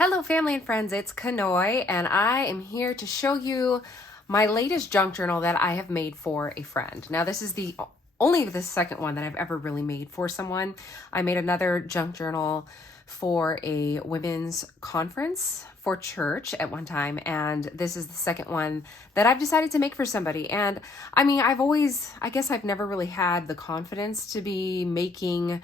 Hello, family and friends. It's Kanoi, and I am here to show you my latest junk journal that I have made for a friend. Now, this is only the second one that I've ever really made for someone. I made another junk journal for a women's conference for church at one time, and this is the second one that I've decided to make for somebody. And I mean, I guess I've never really had the confidence to be making,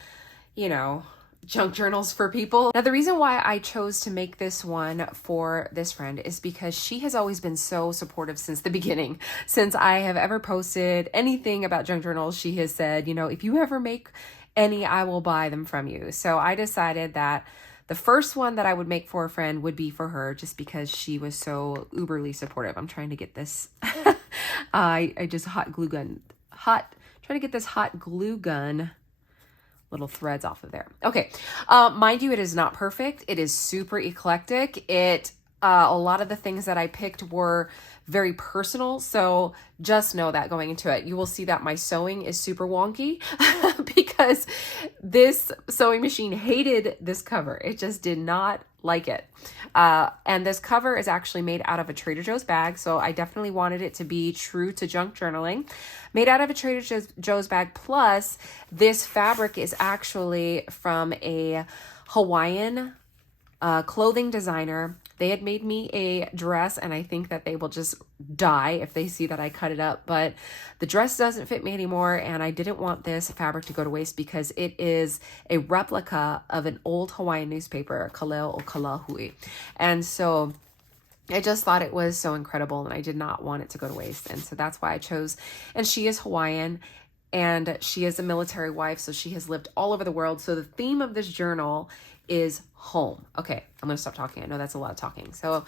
junk journals for people. Now, the reason why I chose to make this one for this friend is because she has always been so supportive since the beginning. Since I have ever posted anything about junk journals, she has said, if you ever make any, I will buy them from you. So I decided that the first one that I would make for a friend would be for her, just because she was so uberly supportive. I'm trying to get this. I just trying to get this hot glue gun little threads off of there. Okay. Mind you, it is not perfect. It is super eclectic. A lot of the things that I picked were very personal. So just know that going into it, you will see that my sewing is super wonky because this sewing machine hated this cover. It just did not like it. And this cover is actually made out of a Trader Joe's bag. So I definitely wanted it to be true to junk journaling. Made out of a Trader Joe's bag. Plus, this fabric is actually from a Hawaiian clothing designer. They had made me a dress, and I think that they will just die if they see that I cut it up. But the dress doesn't fit me anymore, and I didn't want this fabric to go to waste because it is a replica of an old Hawaiian newspaper, Kaleo o Kalahui. And so I just thought it was so incredible, and I did not want it to go to waste. And so that's why I chose. And she is Hawaiian, and she is a military wife, so she has lived all over the world. So the theme of this journal is home. Okay, I'm gonna stop talking. I know that's a lot of talking. So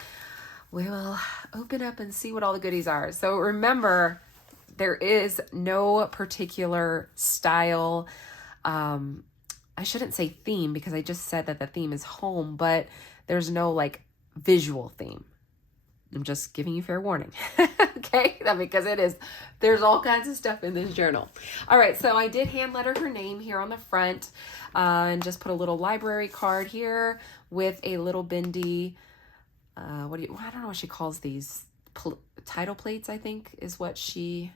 we will open up and see what all the goodies are. So remember, there is no particular style. I shouldn't say theme because I just said that the theme is home, but there's no visual theme. I'm just giving you fair warning. Okay, because there's all kinds of stuff in this journal. All right, so I did hand letter her name here on the front and just put a little library card here with a little bindi. I don't know what she calls these, title plates, I think is what she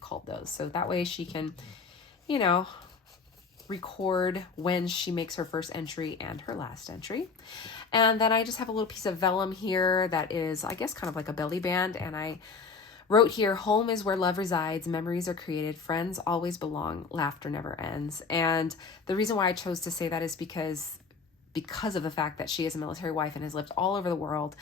called those. So that way she can, record when she makes her first entry and her last entry. And then I just have a little piece of vellum here that is, I guess, kind of like a belly band. And I wrote here, home is where love resides, memories are created, friends always belong, laughter never ends. And the reason why I chose to say that is because of the fact that she is a military wife and has lived all over the world.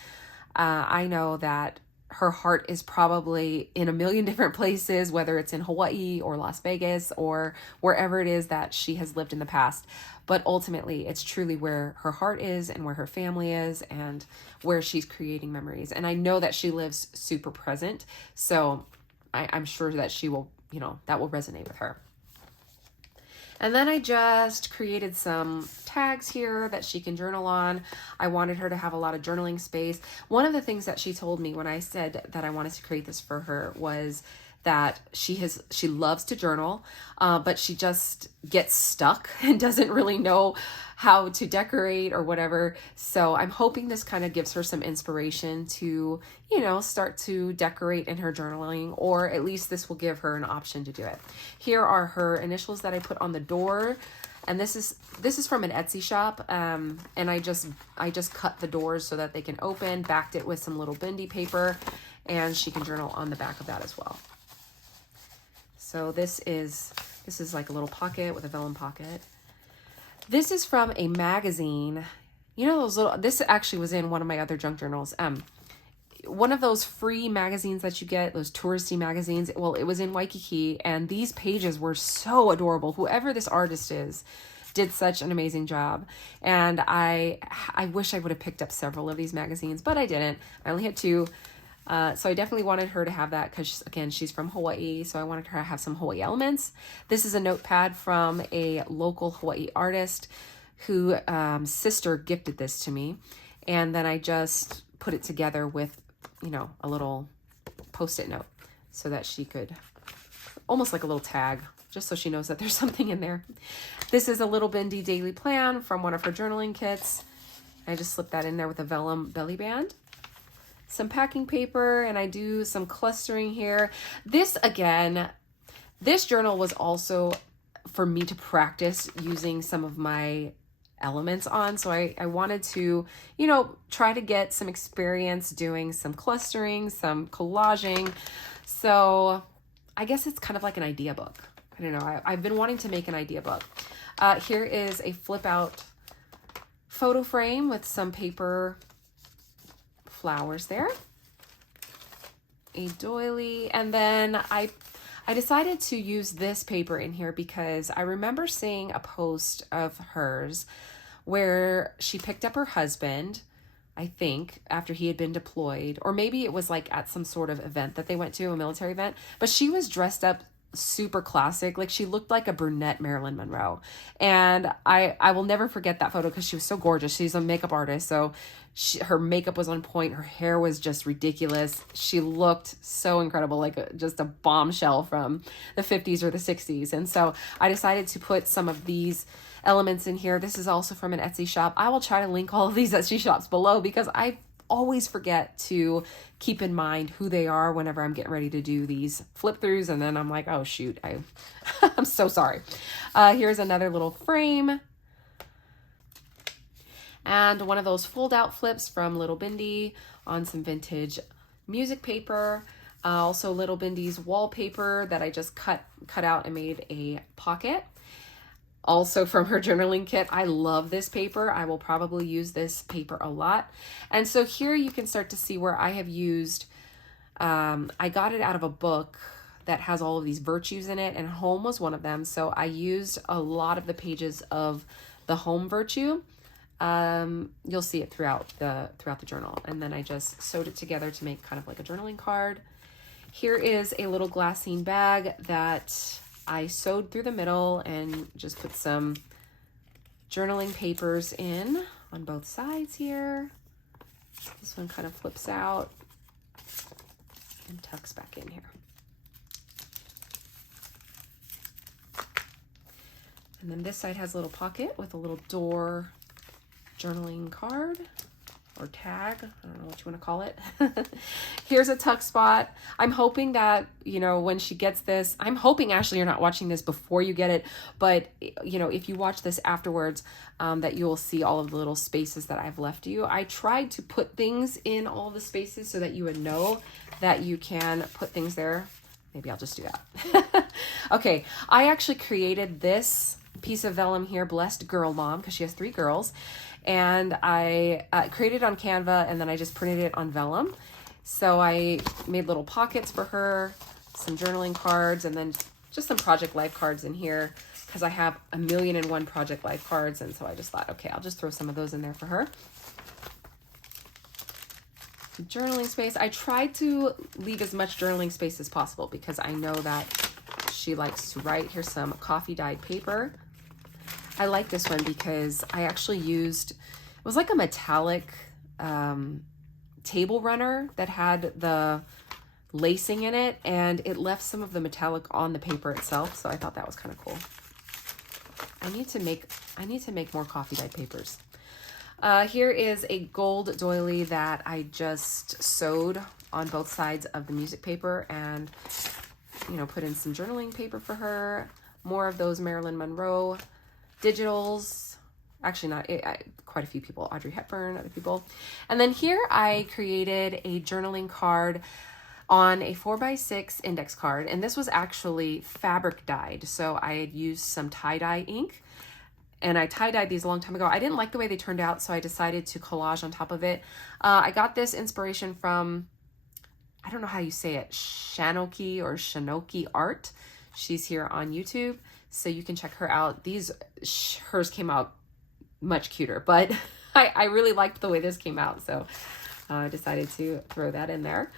I know that her heart is probably in a million different places, whether it's in Hawaii or Las Vegas or wherever it is that she has lived in the past. But ultimately, it's truly where her heart is and where her family is and where she's creating memories. And I know that she lives super present. So I'm sure that she will, that will resonate with her. And then I just created some tags here that she can journal on. I wanted her to have a lot of journaling space. One of the things that she told me when I said that I wanted to create this for her was that she loves to journal, but she just gets stuck and doesn't really know how to decorate or whatever. So I'm hoping this kind of gives her some inspiration to, start to decorate in her journaling, or at least this will give her an option to do it. Here are her initials that I put on the door. And this is from an Etsy shop. And I just cut the doors so that they can open, backed it with some little bindi paper, and she can journal on the back of that as well. So this is like a little pocket with a vellum pocket. This is from a magazine. This actually was in one of my other junk journals. One of those free magazines that you get, those touristy magazines. Well, it was in Waikiki, and these pages were so adorable. Whoever this artist is did such an amazing job. And I wish I would have picked up several of these magazines, but I didn't. I only had 2. So I definitely wanted her to have that because, again, she's from Hawaii. So I wanted her to have some Hawaii elements. This is a notepad from a local Hawaii artist who sister gifted this to me. And then I just put it together with, a little Post-it note so that she could, almost like a little tag, just so she knows that there's something in there. This is a little bindi daily plan from one of her journaling kits. I just slip that in there with a vellum belly band. Some packing paper, and I do some clustering here. This, again, this journal was also for me to practice using some of my elements on. So I wanted to, you know, try to get some experience doing some clustering, some collaging. So I guess it's kind of like an idea book. I don't know. I've been wanting to make an idea book. Here is a flip out photo frame with some paper flowers there. A doily. And then I decided to use this paper in here because I remember seeing a post of hers where she picked up her husband, I think, after he had been deployed, or maybe it was like at some sort of event that they went to, a military event, but she was dressed up super classic. Like she looked like a brunette Marilyn Monroe. And I will never forget that photo because she was so gorgeous. She's a makeup artist. So her makeup was on point. Her hair was just ridiculous. She looked so incredible, like just a bombshell from the 50s or the 60s. And so I decided to put some of these elements in here. This is also from an Etsy shop. I will try to link all of these Etsy shops below because I always forget to keep in mind who they are whenever I'm getting ready to do these flip throughs. And then I'm like, oh shoot, I'm so sorry. Here's another little frame. And one of those fold out flips from Little Bindi on some vintage music paper. Also Little Bindi's wallpaper that I just cut out and made a pocket. Also from her journaling kit. I love this paper. I will probably use this paper a lot. And so here you can start to see where I have used, I got it out of a book that has all of these virtues in it, and home was one of them. So I used a lot of the pages of the home virtue. You'll see it throughout the journal. And then I just sewed it together to make kind of like a journaling card. Here is a little glassine bag that I sewed through the middle and just put some journaling papers in on both sides here. This one kind of flips out and tucks back in here. And then this side has a little pocket with a little door journaling card or tag. I don't know what you want to call it. Here's a tuck spot. I'm hoping that, you know, when she gets this, I'm hoping, Ashley, you're not watching this before you get it, but, you know, if you watch this afterwards, that you'll see all of the little spaces that I've left you. I tried to put things in all the spaces so that you would know that you can put things there. Maybe I'll just do that. Okay, I actually created this piece of vellum here, Blessed Girl Mom, because she has 3 girls. And I created it on Canva, and then I just printed it on vellum. So I made little pockets for her, some journaling cards, and then just some Project Life cards in here because I have 1,000,001 Project Life cards. And so I just thought, okay, I'll just throw some of those in there for her. Some journaling space. I tried to leave as much journaling space as possible because I know that she likes to write. Here's some coffee dyed paper. I like this one because I actually used, it was like a metallic table runner that had the lacing in it, and it left some of the metallic on the paper itself. So I thought that was kind of cool. I need to make more coffee dyed papers. Here is a gold doily that I just sewed on both sides of the music paper and, you know, put in some journaling paper for her. More of those Marilyn Monroe digitals. Actually, not quite a few people. Audrey Hepburn, other people. And then here I created a journaling card on a 4x6 index card. And this was actually fabric dyed. So I had used some tie-dye ink. And I tie-dyed these a long time ago. I didn't like the way they turned out, so I decided to collage on top of it. I got this inspiration from, I don't know how you say it, Shanoki or Shanoki Art. She's here on YouTube, so you can check her out. Hers came out much cuter, but I really liked the way this came out, so I decided to throw that in there.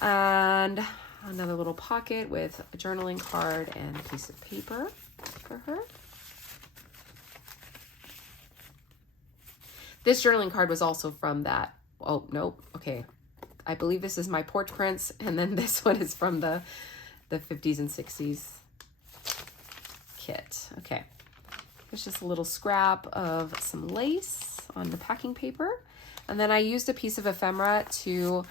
And another little pocket with a journaling card and a piece of paper for her. This journaling card was also from that. Oh, nope. Okay. I believe this is my porch prints, and then this one is from the 50s and 60s kit. Okay. There's just a little scrap of some lace on the packing paper. And then I used a piece of ephemera to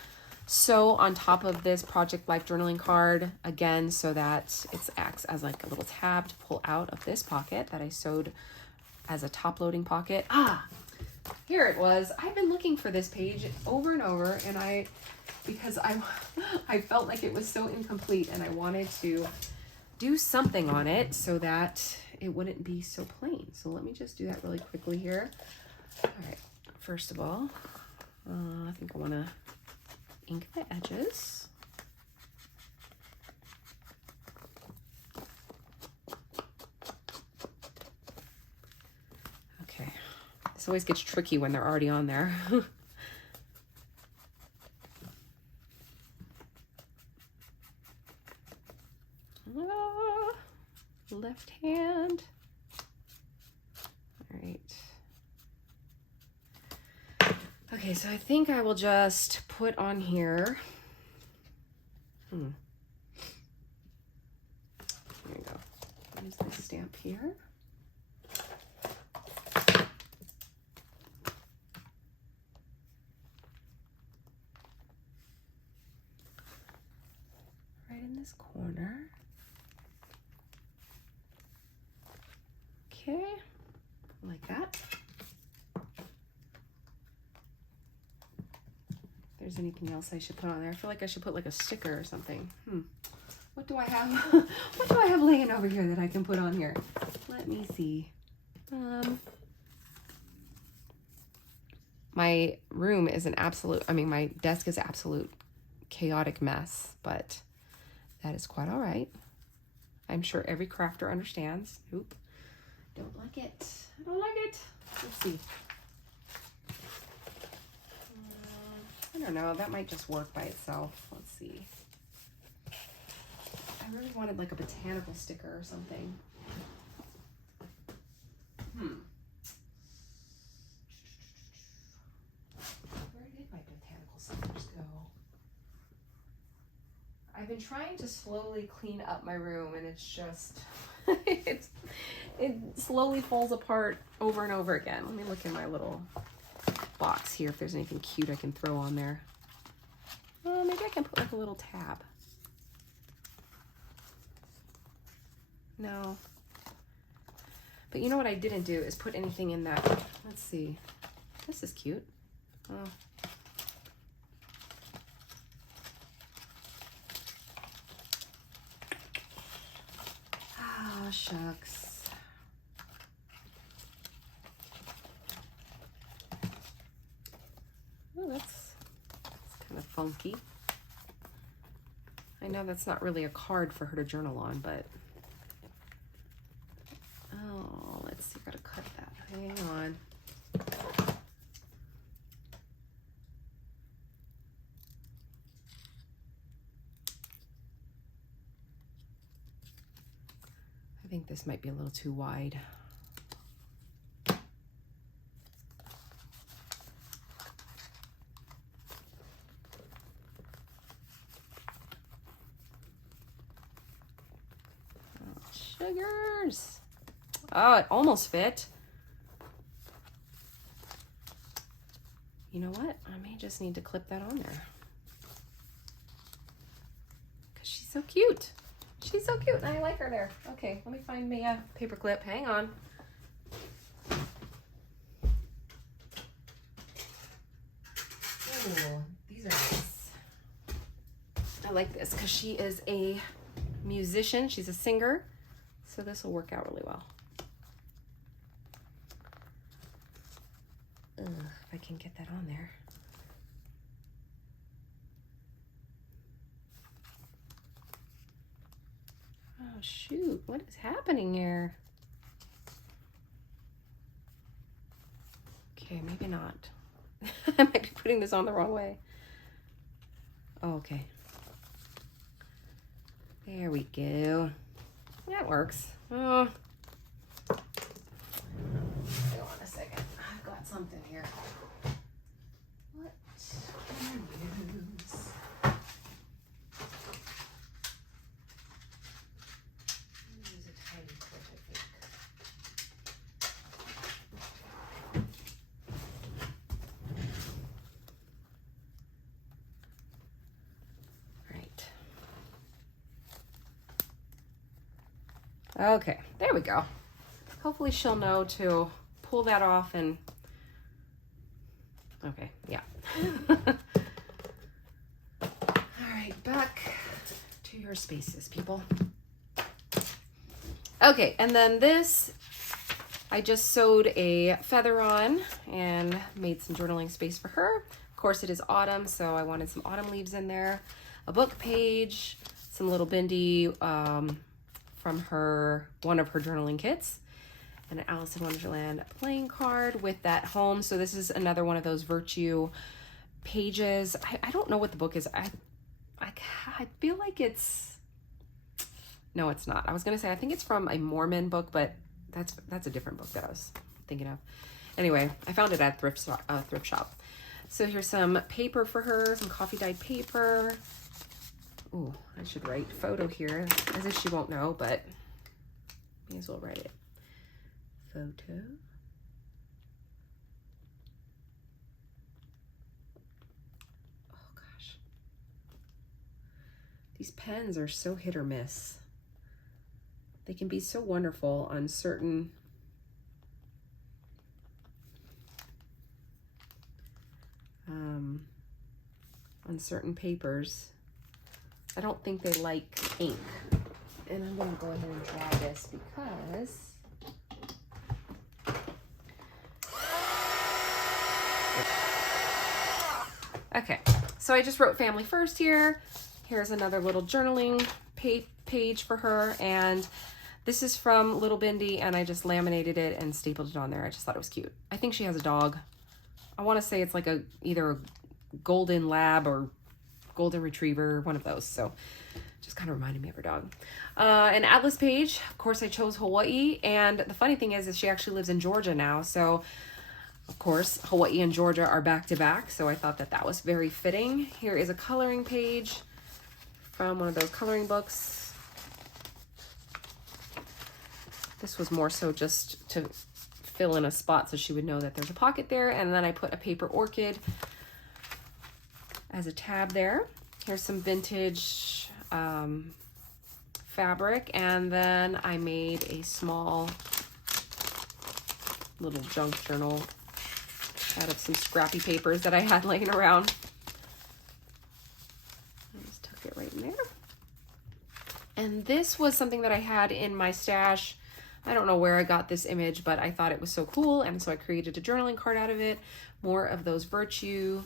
sew on top of this Project Life journaling card again, so that it acts as like a little tab to pull out of this pocket that I sewed as a top loading pocket. Here it was. I've been looking for this page over and over, and because I felt like it was so incomplete, and I wanted to do something on it so that it wouldn't be so plain. So let me just do that really quickly here. All right, first of all, I think I want to ink the edges. Okay, this always gets tricky when they're already on there. Left hand. All right. Okay, so I think I will just put on here. There you go. Use this stamp here. Right in this corner. Okay, like that. If there's anything else I should put on there, I feel like I should put like a sticker or something. What do I have? What do I have laying over here that I can put on here? Let me see. My room is an absolute, my desk is an absolute chaotic mess, but that is quite all right. I'm sure every crafter understands. Oop. Don't like it. I don't like it. Let's see. I don't know. That might just work by itself. Let's see. I really wanted like a botanical sticker or something. Where did my botanical stickers go? I've been trying to slowly clean up my room, and it's just it slowly falls apart over and over again. Let me look in my little box here if there's anything cute I can throw on there. Maybe I can put like a little tab. No. But you know what I didn't do is put anything in that. Let's see. This is cute. Oh. Oh, shucks. Oh, that's kind of funky. I know that's not really a card for her to journal on, but oh, let's see, gotta cut that. Hang on. I think this might be a little too wide. Sugars. Oh, it almost fit. You know what? I may just need to clip that on there. Because she's so cute. She's so cute, and I like her there. Okay, let me find me a paper clip. Hang on. Oh, these are nice. I like this because she is a musician. She's a singer. So this will work out really well. Ugh, if I can get that on there. Oh shoot, what is happening here? Okay, maybe not. I might be putting this on the wrong way. Oh, okay. There we go. That works. Oh. Hang on a second. I've got something here. What can I use? Use a tiny clip, I think. Okay, there we go. Hopefully she'll know to pull that off and, okay, yeah. All right, back to your spaces, people. Okay, and then this, I just sewed a feather on and made some journaling space for her. Of course, it is autumn, so I wanted some autumn leaves in there. A book page, some little bindi from one of her journaling kits, and an Alice in Wonderland playing card with that home. So this is another one of those virtue pages. I don't know what the book is. I feel like it's, no, it's not. I was gonna say I think it's from a Mormon book, but that's a different book that I was thinking of. Anyway, I found it at thrift shop. So here's some paper for her, some coffee dyed paper. Ooh, I should write photo here, as if she won't know, but may as well write it. Photo. Oh gosh. These pens are so hit or miss. They can be so wonderful on certain papers. I don't think they like ink. And I'm gonna go ahead and try this because okay, so I just wrote family first here. Here's another little journaling page for her, and this is from Little Bindi, and I just laminated it and stapled it on there. I just thought it was cute. I think she has a dog. I want to say it's like either a golden lab or golden retriever, one of those. So just kind of reminded me of her dog. An atlas page. Of course, I chose Hawaii, and the funny thing is she actually lives in Georgia now. So of course, Hawaii and Georgia are back to back. So I thought that was very fitting. Here is a coloring page from one of those coloring books. This was more so just to fill in a spot so she would know that there's a pocket there. And then I put a paper orchid as a tab there. Here's some vintage fabric. And then I made a small little junk journal out of some scrappy papers that I had laying around. I just tuck it right in there. And this was something that I had in my stash. I don't know where I got this image, but I thought it was so cool, and so I created a journaling card out of it. More of those virtue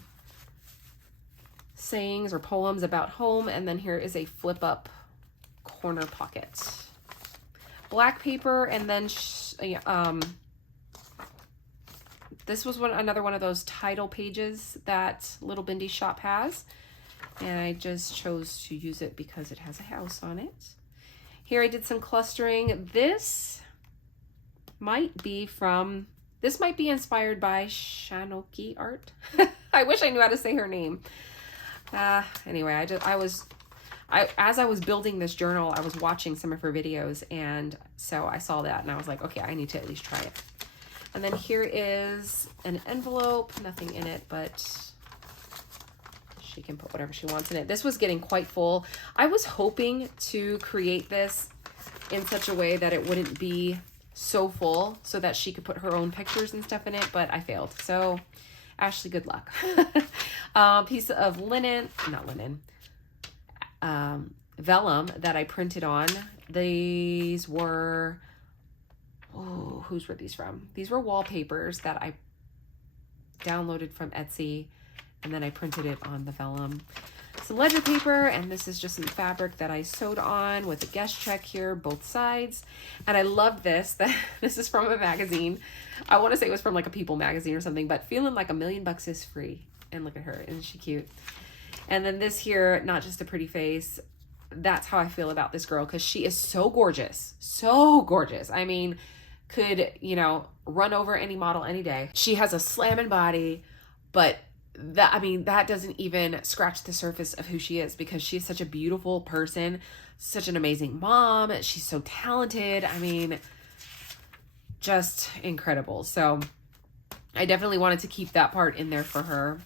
sayings or poems about home, and then here is a flip up corner pocket. Black paper, and then this was another one of those title pages that Little Bindi Shop has, and I just chose to use it because it has a house on it. Here I did some clustering. This might be inspired by Shanoki Art. I wish I knew how to say her name. Anyway, as I was building this journal, I was watching some of her videos, and so I saw that and I was like, okay, I need to at least try it. And then here is an envelope, nothing in it, but she can put whatever she wants in it. This was getting quite full. I was hoping to create this in such a way that it wouldn't be so full so that she could put her own pictures and stuff in it, but I failed. So Ashley, good luck. Piece of vellum that I printed on. These were, whose were these from? These were wallpapers that I downloaded from Etsy, and then I printed it on the vellum. Some ledger paper, and this is just some fabric that I sewed on with a guest check here, both sides. And I love this. This is from a magazine. I want to say it was from like a People magazine or something, but feeling like $1,000,000 is free. And look at her, isn't she cute? And then this here, not just a pretty face. That's how I feel about this girl, because she is so gorgeous. So gorgeous. I mean, could, run over any model any day. She has a slamming body, but that doesn't even scratch the surface of who she is, because she is such a beautiful person, such an amazing mom. She's so talented. I mean, just incredible. So I definitely wanted to keep that part in there for her.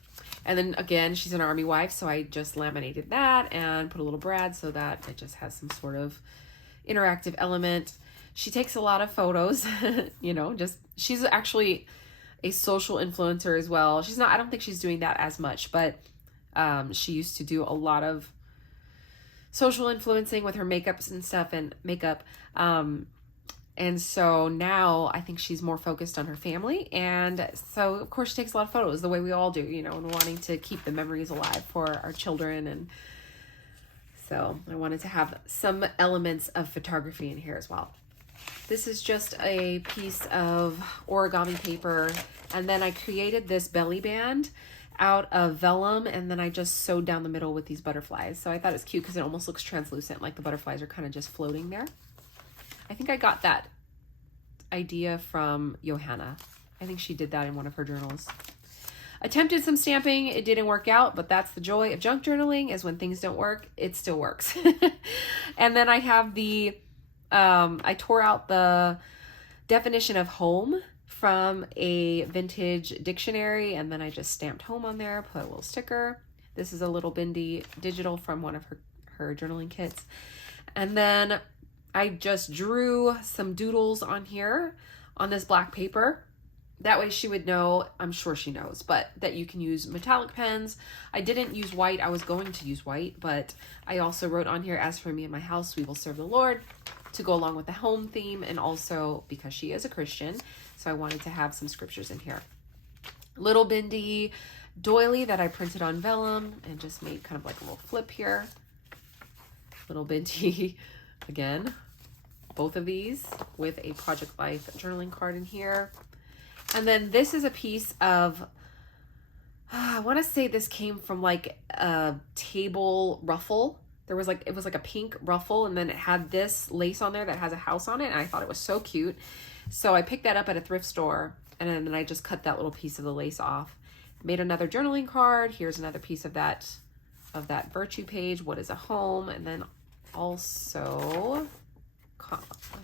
And then again, she's an Army wife, so I just laminated that and put a little brad so that it just has some sort of interactive element. She takes a lot of photos, you know, just, she's actually a social influencer as well. She's not, I don't think she's doing that as much, but she used to do a lot of social influencing with her makeups and stuff and makeup. And so now I think she's more focused on her family. And so of course she takes a lot of photos the way we all do, you know, and wanting to keep the memories alive for our children. And so I wanted to have some elements of photography in here as well. This is just a piece of origami paper. And then I created this belly band out of vellum, and then I just sewed down the middle with these butterflies. So I thought it was cute because it almost looks translucent, like the butterflies are kind of just floating there. I think I got that idea from Johanna. I think she did that in one of her journals. Attempted some stamping. It didn't work out, but that's the joy of junk journaling, is when things don't work, it still works. And then I have the, I tore out the definition of home from a vintage dictionary, and then I just stamped home on there, put a little sticker. This is a little Bindi digital from one of her journaling kits. And then I just drew some doodles on here on this black paper. That way she would know, I'm sure she knows, but that you can use metallic pens. I didn't use white. I was going to use white, but I also wrote on here, as for me and my house, we will serve the Lord, to go along with the home theme, and also because she is a Christian. So I wanted to have some scriptures in here. Little Bindi doily that I printed on vellum and just made kind of like a little flip here. Little Bindi again, both of these with a Project Life journaling card in here. And then this is a piece of, I want to say this came from like a table ruffle. There was like, it was like a pink ruffle, and then it had this lace on there that has a house on it, and I thought it was so cute. So I picked that up at a thrift store, and then I just cut that little piece of the lace off. Made another journaling card. Here's another piece of that virtue page. What is a home? And then also, I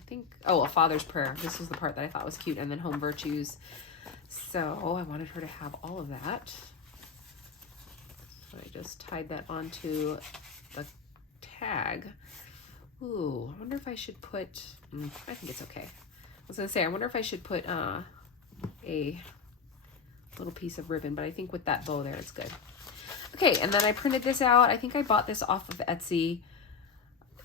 think, oh, a father's prayer. This was the part that I thought was cute. And then home virtues. So I wanted her to have all of that. So I just tied that onto the tag. Ooh, I wonder if I should put, I think it's okay. I was gonna say, I wonder if I should put a little piece of ribbon, but I think with that bow there, it's good. Okay, and then I printed this out. I think I bought this off of Etsy.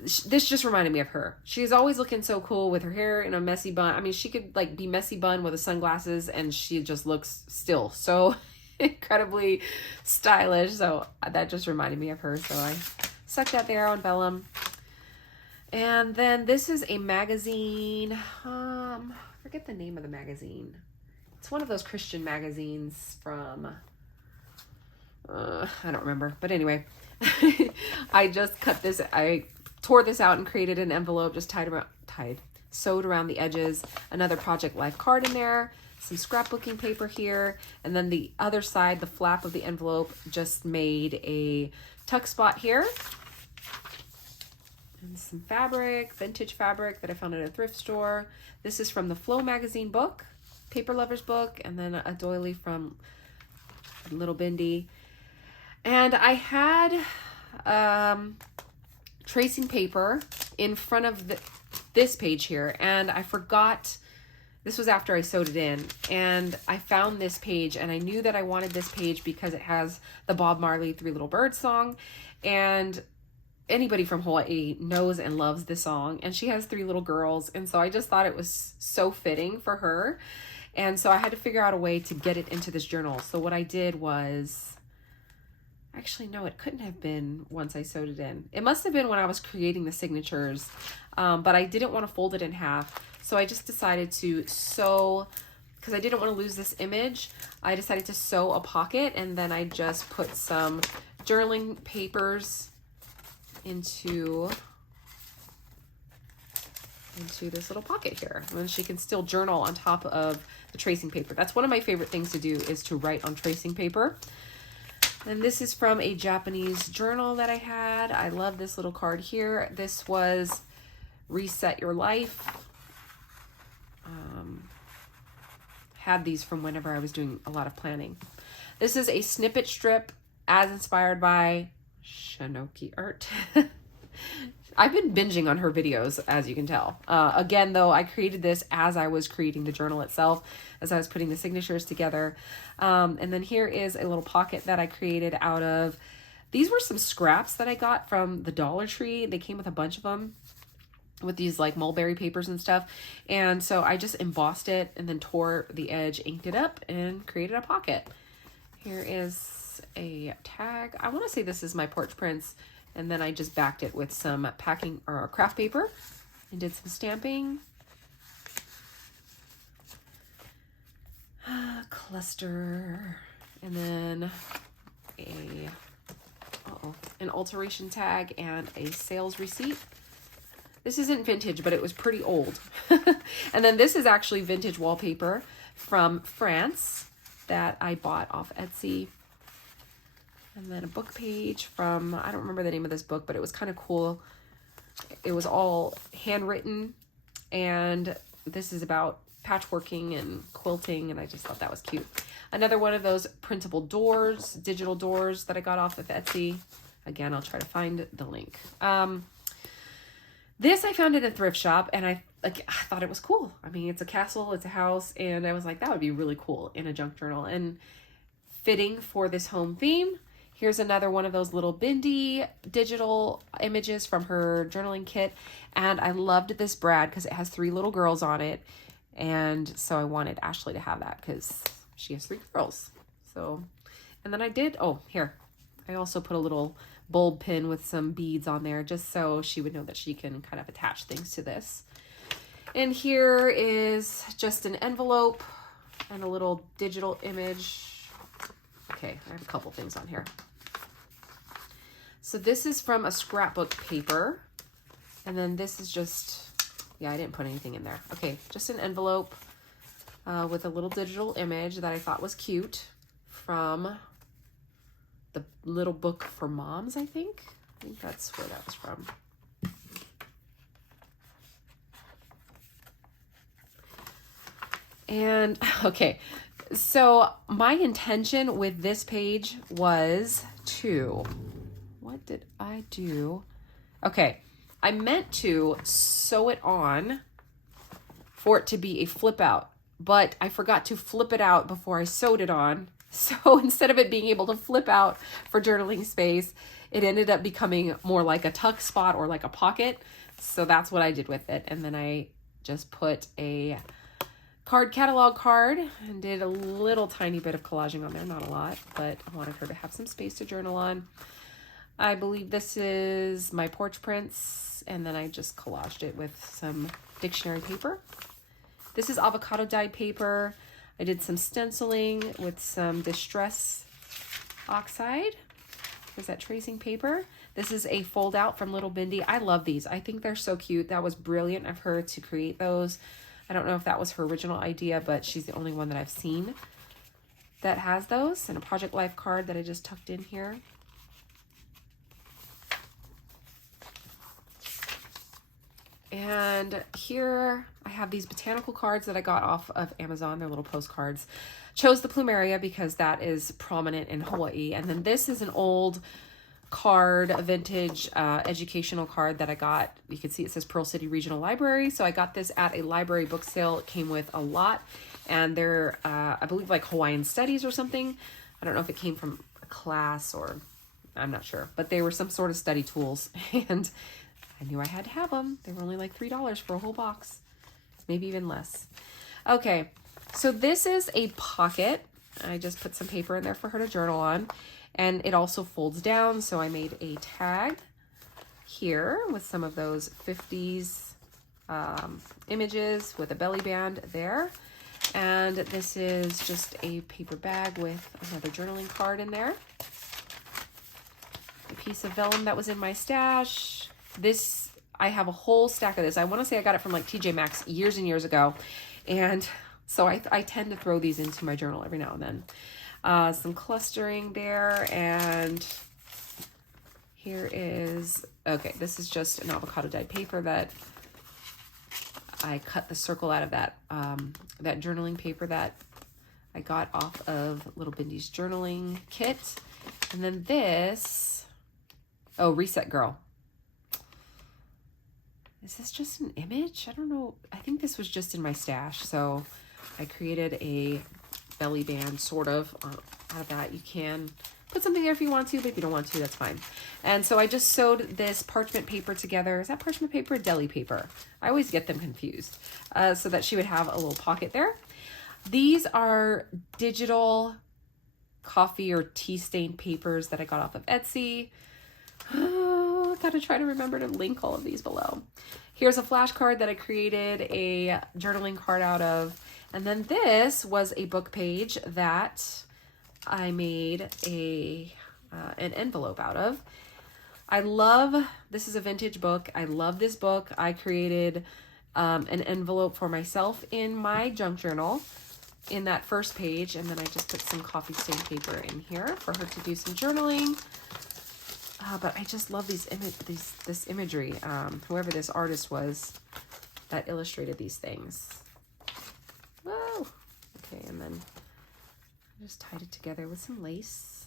This just reminded me of her. She's always looking so cool with her hair in a messy bun. I mean, she could like be messy bun with the sunglasses, and she just looks still so incredibly stylish. So that just reminded me of her. So I stuck that there on vellum. And then this is a magazine. I forget the name of the magazine. It's one of those Christian magazines from, I don't remember. But anyway, I just cut this. I tore this out and created an envelope, just sewed around the edges. Another Project Life card in there. Some scrapbooking paper here. And then the other side, the flap of the envelope, just made a tuck spot here. And some fabric, vintage fabric that I found at a thrift store. This is from the Flow magazine book, Paper Lovers book, and then a doily from Little Bindi. And I had tracing paper in front of this page here, and I forgot. This was after I sewed it in, and I found this page, and I knew that I wanted this page because it has the Bob Marley Three Little Birds song, and anybody from Hawaii knows and loves this song, and she has 3 little girls, and so I just thought it was so fitting for her, and so I had to figure out a way to get it into this journal. So what I did was, actually no, it couldn't have been once I sewed it in. It must have been when I was creating the signatures, but I didn't want to fold it in half, so I just decided to sew, because I didn't want to lose this image. I decided to sew a pocket, and then I just put some journaling papers into this little pocket here. And then she can still journal on top of the tracing paper. That's one of my favorite things to do, is to write on tracing paper. And this is from a Japanese journal that I had. I love this little card here. This was Reset Your Life. Had these from whenever I was doing a lot of planning. This is a snippet strip as inspired by Shinoki art. I've been binging on her videos, as you can tell. Again, though, I created this as I was creating the journal itself, as I was putting the signatures together. And then here is a little pocket that I created out of, these were some scraps that I got from the Dollar Tree. They came with a bunch of them with these like mulberry papers and stuff. And so I just embossed it and then tore the edge, inked it up, and created a pocket. Here is a tag. I want to say this is my porch prints. And then I just backed it with some packing or craft paper and did some stamping. Cluster. And then an alteration tag and a sales receipt. This isn't vintage, but it was pretty old. And then this is actually vintage wallpaper from France that I bought off Etsy. And then a book page from, I don't remember the name of this book, but it was kind of cool. It was all handwritten, and this is about patchworking and quilting, and I just thought that was cute. Another one of those printable doors, digital doors that I got off of Etsy. Again, I'll try to find the link. This I found at a thrift shop, and I thought it was cool. I mean, it's a castle, it's a house, and I was like, that would be really cool in a junk journal and fitting for this home theme. Here's another one of those little Bindi digital images from her journaling kit. And I loved this brad because it has 3 little girls on it. And so I wanted Ashley to have that because she has 3 girls. So, and then I did, oh, here. I also put a little bulb pin with some beads on there just so she would know that she can kind of attach things to this. And here is just an envelope and a little digital image. Okay, I have a couple things on here. So this is from a scrapbook paper. And then this is just, yeah, I didn't put anything in there. Okay, just an envelope with a little digital image that I thought was cute from the Little Book for Moms, I think. I think that's where that was from. And, okay. So my intention with this page was to, what did I do? Okay, I meant to sew it on for it to be a flip out, but I forgot to flip it out before I sewed it on. So instead of it being able to flip out for journaling space, it ended up becoming more like a tuck spot or like a pocket. So that's what I did with it. And then I just put a catalog card and did a little tiny bit of collaging on there, not a lot, but I wanted her to have some space to journal on. I believe this is my porch prints, and then I just collaged it with some dictionary paper. This is avocado dyed paper. I did some stenciling with some distress oxide. Is that tracing paper? This is a fold out from Little Bindi. I love these. I think they're so cute. That was brilliant of her to create those. I don't know if that was her original idea, but she's the only one that I've seen that has those. And a Project Life card that I just tucked in here. And here I have these botanical cards that I got off of Amazon. They're little postcards. Chose the plumeria because that is prominent in Hawaii. And then this is an old card, a vintage educational card that I got. You can see it says Pearl City Regional Library. So I got this at a library book sale. It came with a lot, and they're I believe like Hawaiian studies or something. I don't know if it came from a class or I'm not sure, but they were some sort of study tools, and I knew I had to have them. They were only like $3 for a whole box, maybe even less. Okay, so this is a pocket. I just put some paper in there for her to journal on. And it also folds down, so I made a tag here with some of those 50s images with a belly band there. And this is just a paper bag with another journaling card in there. A piece of vellum that was in my stash. This, I have a whole stack of this. I want to say I got it from like TJ Maxx years and years ago. And so I tend to throw these into my journal every now and then. Some clustering there, and here is, okay, this is just an avocado dyed paper that I cut the circle out of that that journaling paper that I got off of Little Bindi's journaling kit. And then this, oh, Reset Girl. is this just an image? I don't know. I think this was just in my stash. So I created a belly band sort of out of that. You can put something there if you want to, but if you don't want to, that's fine. And so I just sewed this parchment paper together. Is that parchment paper or deli paper? I always get them confused. So that she would have a little pocket there. These are digital coffee or tea stained papers that I got off of Etsy. Oh, I gotta try to remember to link all of these below. Here's a flashcard that I created a journaling card out of. And then this was a book page that I made an envelope out of. I love, this is a vintage book. I love this book. I created an envelope for myself in my junk journal in that first page. And then I just put some coffee stained paper in here for her to do some journaling. But I just love this imagery. Whoever this artist was that illustrated these things. Whoa. Okay, and then I just tied it together with some lace.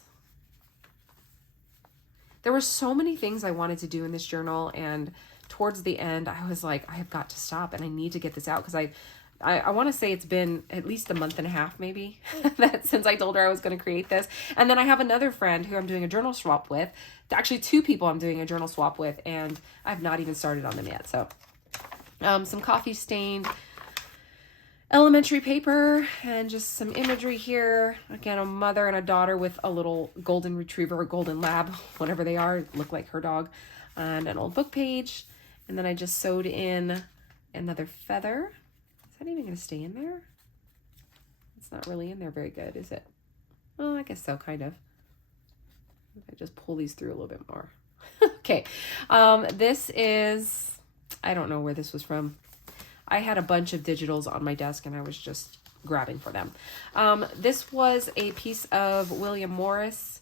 There were so many things I wanted to do in this journal, and towards the end, I was like, I have got to stop, and I need to get this out, because I want to say it's been at least a month and a half, maybe, that since I told her I was going to create this. And then I have another friend who I'm doing a journal swap with. Actually, two people I'm doing a journal swap with, and I've not even started on them yet. So some coffee stained elementary paper and just some imagery here. Again, a mother and a daughter with a little golden retriever or golden lab, whatever they are, look like her dog, and an old book page. And then I just sewed in another feather. Is that even going to stay in there? It's not really in there very good, is it? Well, I guess so, kind of. If I just pull these through a little bit more. Okay. This is, I don't know where this was from. I had a bunch of digitals on my desk and I was just grabbing for them. This was a piece of William Morris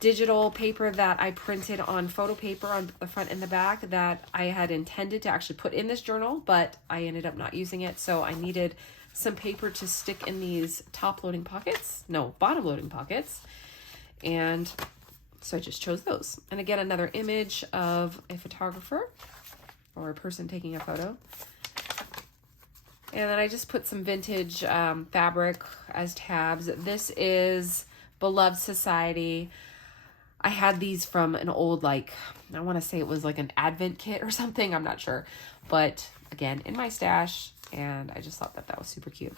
digital paper that I printed on photo paper on the front and the back that I had intended to actually put in this journal, but I ended up not using it. So I needed some paper to stick in these top loading pockets, no, bottom loading pockets. And so I just chose those. And again, another image of a photographer or a person taking a photo. And then I just put some vintage fabric as tabs. This is Beloved Society. I had these from an old, like, I want to say it was like an Advent kit or something. I'm not sure. But again, in my stash. And I just thought that that was super cute.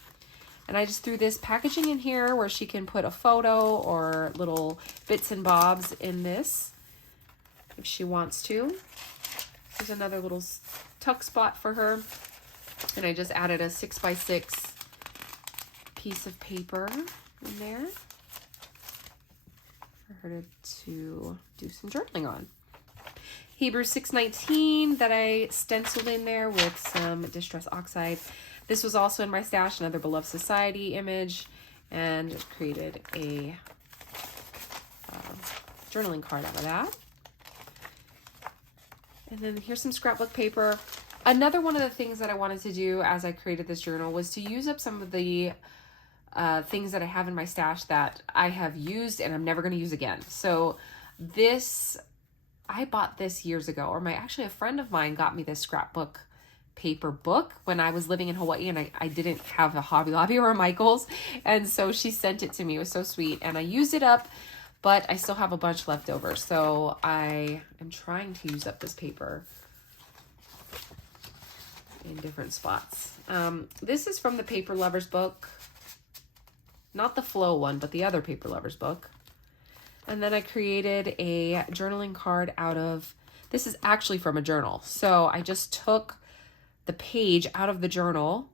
And I just threw this packaging in here where she can put a photo or little bits and bobs in this if she wants to. There's another little tuck spot for her. And I just added a 6x6 piece of paper in there for her to do some journaling on. Hebrews 6:19 that I stenciled in there with some Distress Oxide. This was also in my stash, another Beloved Society image, and created a journaling card out of that. And then here's some scrapbook paper. Another one of the things that I wanted to do as I created this journal was to use up some of the things that I have in my stash that I have used and I'm never going to use again. So this, I bought this years ago, or actually a friend of mine got me this scrapbook paper book when I was living in Hawaii, and I didn't have a Hobby Lobby or a Michael's, and so she sent it to me. It was so sweet, and I used it up, but I still have a bunch left over, so I am trying to use up this paper in different spots. This is from the Paper Lovers book, not the Flow one, but the other Paper Lovers book. And then I created a journaling card out of, this is actually from a journal. So I just took the page out of the journal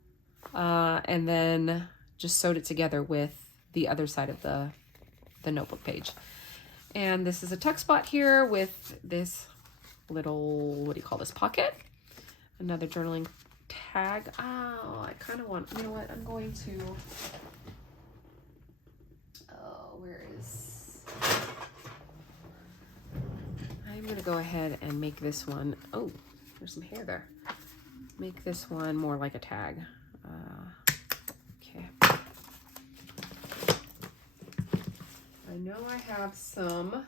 and then just sewed it together with the other side of the notebook page. And this is a tuck spot here with this little, what do you call this, pocket? Another journaling tag. Oh, I kind of want, you know what, I'm going to, where is, I'm going to go ahead and make this one, oh, there's some hair there. Make this one more like a tag. Okay. I know I have some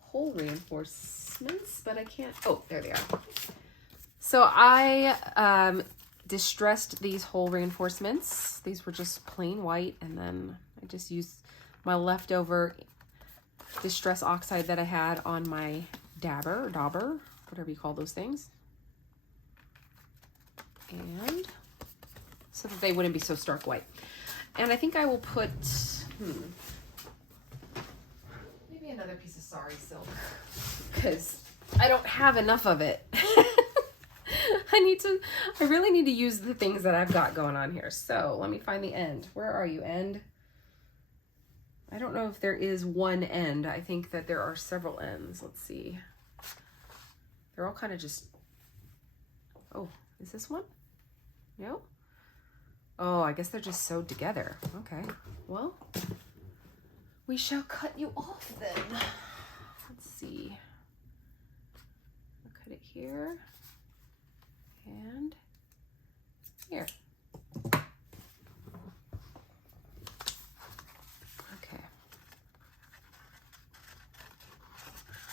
hole reinforcements, but I can't, oh, there they are. So I distressed these hole reinforcements. These were just plain white, and then I just used my leftover distress oxide that I had on my dauber, whatever you call those things. And so that they wouldn't be so stark white. And I think I will put, maybe another piece of sari silk, because I don't have enough of it. I really need to use the things that I've got going on here. So let me find the end. Where are you, end? I don't know if there is one end. I think that there are several ends. Let's see. They're all kind of just, oh, is this one? No? Oh, I guess they're just sewed together. Okay, well, we shall cut you off then. Let's see. I'll cut it here and here. Okay.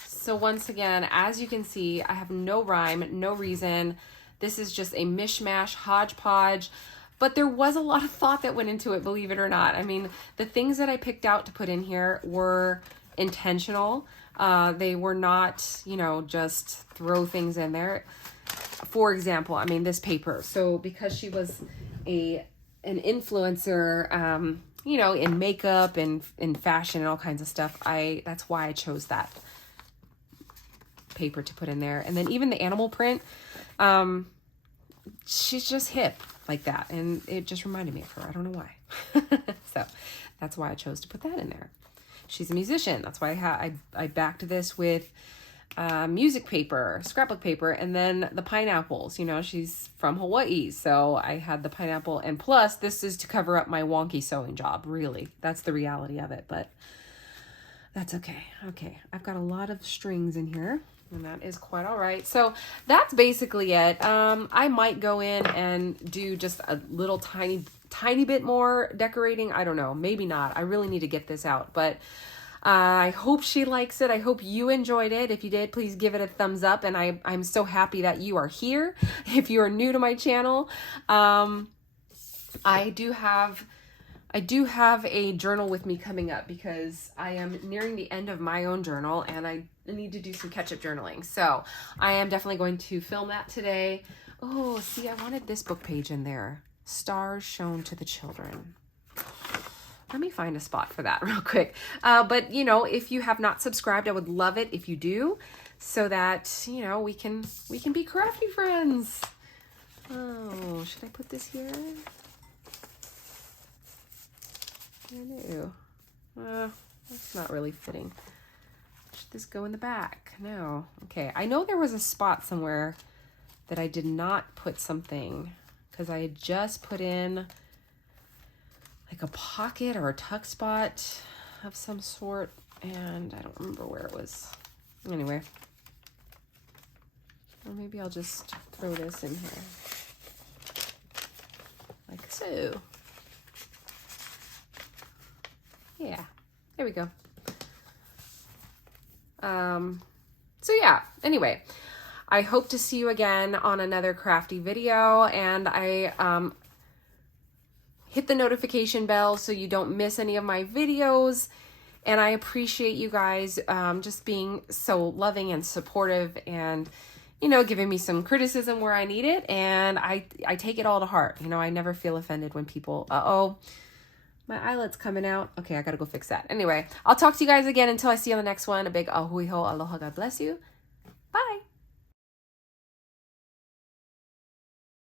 So once again, as you can see, I have no rhyme, no reason. This is just a mishmash, hodgepodge, but there was a lot of thought that went into it, believe it or not. I mean, the things that I picked out to put in here were intentional. They were not, you know, just throw things in there. For example, I mean, this paper. So because she was an influencer, you know, in makeup and in fashion and all kinds of stuff, that's why I chose that paper to put in there. And then even the animal print, she's just hip like that, and it just reminded me of her. I don't know why. So that's why I chose to put that in there. She's a musician. That's why I backed this with music paper, scrapbook paper, and then the pineapples. You know, she's from Hawaii, so I had the pineapple, and plus this is to cover up my wonky sewing job. Really, that's the reality of it, but that's okay. Okay, I've got a lot of strings in here, and that is quite all right. So that's basically it. I might go in and do just a little tiny bit more decorating. I don't know, maybe not. I really need to get this out, but I hope she likes it. I hope you enjoyed it. If you did, please give it a thumbs up. And I'm so happy that you are here. If you are new to my channel, I do have a journal with me coming up, because I am nearing the end of my own journal and I need to do some catch-up journaling. So I am definitely going to film that today. Oh, see, I wanted this book page in there. Stars shown to the children. Let me find a spot for that real quick. But, you know, if you have not subscribed, I would love it if you do, so that, you know, we can be crafty friends. Oh, should I put this here? That's not really fitting. Should this go in the back? No. Okay, I know there was a spot somewhere that I did not put something, because I had just put in like a pocket or a tuck spot of some sort, and I don't remember where it was. Anyway, or maybe I'll just throw this in here like so. Yeah, there we go. So yeah, anyway, I hope to see you again on another crafty video, and I hit the notification bell so you don't miss any of my videos. And I appreciate you guys just being so loving and supportive, and, you know, giving me some criticism where I need it. And I take it all to heart. You know, I never feel offended when people, uh-oh, my eyelet's coming out. Okay, I gotta go fix that. Anyway, I'll talk to you guys again until I see you on the next one. A big ahui ho, aloha, God bless you. Bye.